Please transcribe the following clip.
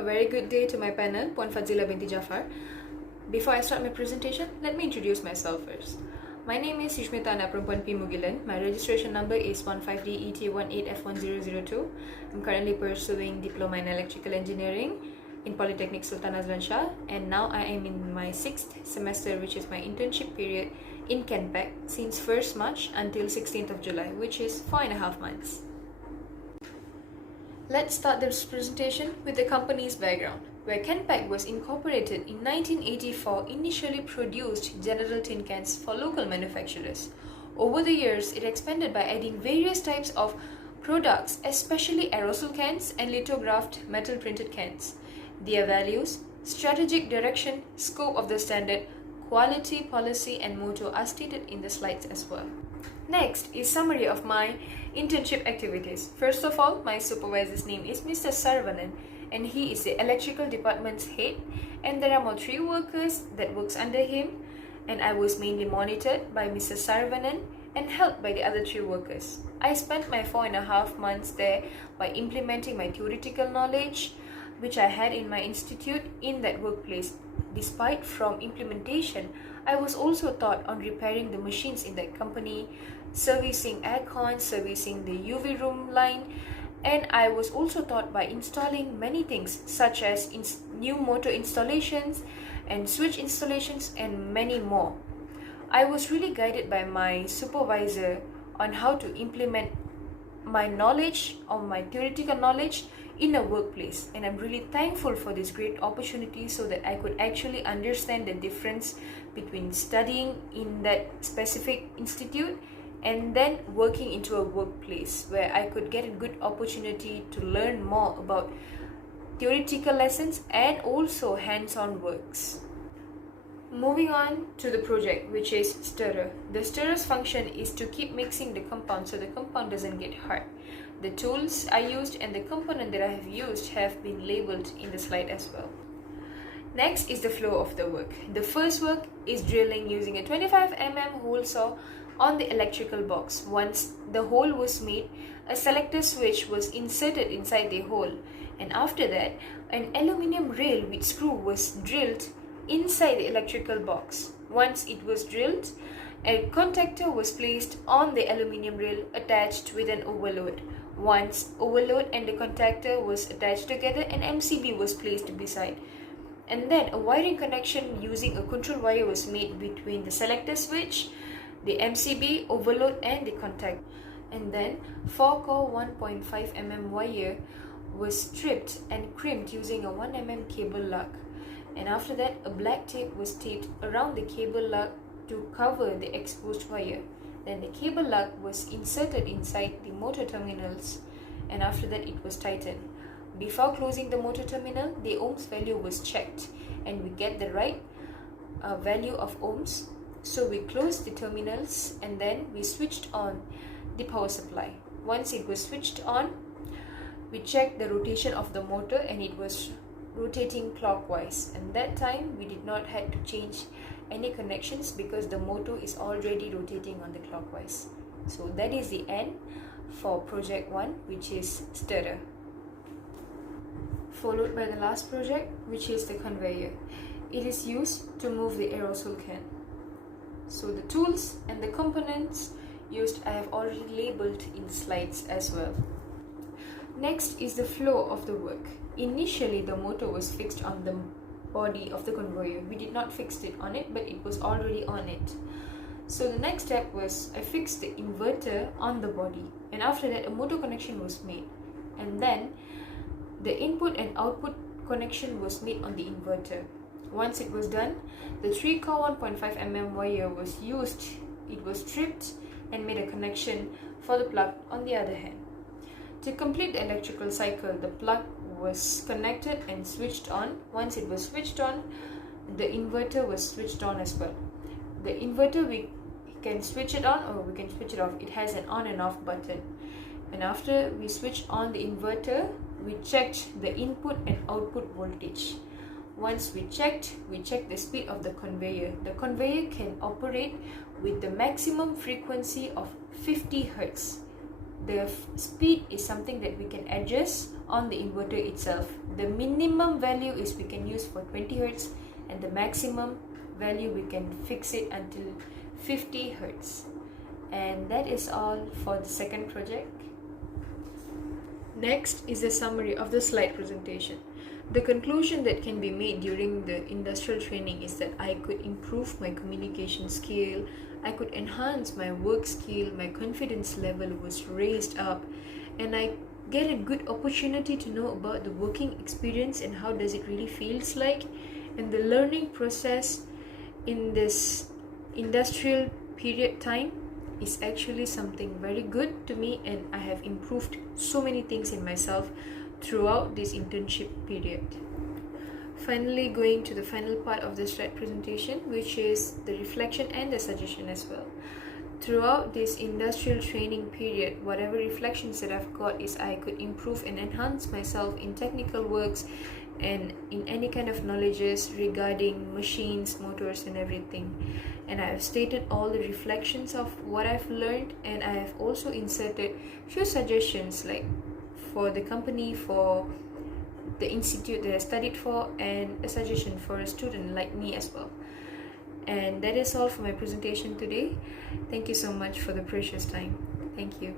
A very good day to my panel, Puan Fadzila binti Jafar. Before I start my presentation, let me introduce myself first. My name is Sushmita Ana Perempuan P. Mugilan. My registration number is 15DET18F1002. I'm currently pursuing Diploma in Electrical Engineering in Polytechnic Sultan Azlan Shah, and now I am in my 6th semester, which is my internship period in Kenpack since 1st March until 16th of July, which is 4.5 months. Let's start this presentation with the company's background, where Kenpack was incorporated in 1984, initially produced general tin cans for local manufacturers. Over the years, it expanded by adding various types of products, especially aerosol cans and lithographed metal printed cans. Their values, strategic direction, scope of the standard, quality, policy, and motto are stated in the slides as well. Next is summary of my internship activities. First of all, my supervisor's name is Mr. Saravanan, and he is the electrical department's head, and there are more 3 workers that works under him, and I was mainly monitored by Mr. Saravanan and helped by the other 3 workers. I spent my 4.5 months there by implementing my theoretical knowledge which I had in my institute in that workplace. Despite from implementation, I was also taught on repairing the machines in that company, servicing aircon, servicing the UV room line, and I was also taught by installing many things such as new motor installations and switch installations and many more. I was really guided by my supervisor on how to implement my knowledge or my theoretical knowledge in a workplace, and I'm really thankful for this great opportunity so that I could actually understand the difference between studying in that specific institute and then working into a workplace where I could get a good opportunity to learn more about theoretical lessons and also hands-on works. Moving on to the project, which is stirrer. The stirrer's function is to keep mixing the compound so the compound doesn't get hard. The tools I used and the component that I have used have been labeled in the slide as well. Next is the flow of the work. The first work is drilling using a 25 mm hole saw on the electrical box. Once the hole was made, a selector switch was inserted inside the hole, and after that, an aluminium rail with screw was drilled inside the electrical box. Once it was drilled, a contactor was placed on the aluminium rail attached with an overload. Once overload and the contactor was attached together, an MCB was placed beside. And then a wiring connection using a control wire was made between the selector switch, the MCB, overload and the contact. And then 4-core 1.5 mm wire was stripped and crimped using a 1 mm cable lug. And after that, a black tape was taped around the cable lug to cover the exposed wire. Then the cable lug was inserted inside the motor terminals, and after that it was tightened. Before closing the motor terminal, the ohms value was checked, and we get the right value of ohms. So we closed the terminals and then we switched on the power supply. Once it was switched on, we checked the rotation of the motor and it was rotating clockwise, and that time we did not have to change any connections because the motor is already rotating on the clockwise. So that is the end for project 1, which is stirrer. Followed by the last project, which is the conveyor. It is used to move the aerosol can. So the tools and the components used I have already labeled in the slides as well. Next is the flow of the work. Initially, the motor was fixed on the body of the conveyor. We did not fix it on it, but it was already on it. So the next step was I fixed the inverter on the body, and after that a motor connection was made, and then the input and output connection was made on the inverter. Once it was done, the 3-core 1.5 mm wire was used. It was stripped and made a connection for the plug on the other hand. To complete the electrical cycle, the plug was connected and switched on. Once it was switched on, the inverter was switched on as well. The inverter, we can switch it on or we can switch it off. It has an on and off button. And after we switched on the inverter, we checked the input and output voltage. Once we checked the speed of the conveyor. The conveyor can operate with the maximum frequency of 50 Hz. the speed is something that we can adjust on the inverter itself. The minimum value is we can use for 20 Hertz, and the maximum value we can fix it until 50 Hertz. And that is all for the second project. Next is a summary of the slide presentation. The conclusion that can be made during the industrial training is that I could improve my communication skill, I could enhance my work skill, my confidence level was raised up, and I get a good opportunity to know about the working experience and how does it really feels like. And the learning process in this industrial period time is actually something very good to me, and I have improved so many things in myself throughout this internship period. Finally, going to the final part of the slide presentation, which is the reflection and the suggestion as well. Throughout this industrial training period, whatever reflections that I've got is I could improve and enhance myself in technical works and in any kind of knowledges regarding machines, motors and everything. And I have stated all the reflections of what I've learned, and I have also inserted few suggestions like for the company, for the institute that I studied for, and a suggestion for a student like me as well. And that is all for my presentation today. Thank you so much for the precious time. Thank you.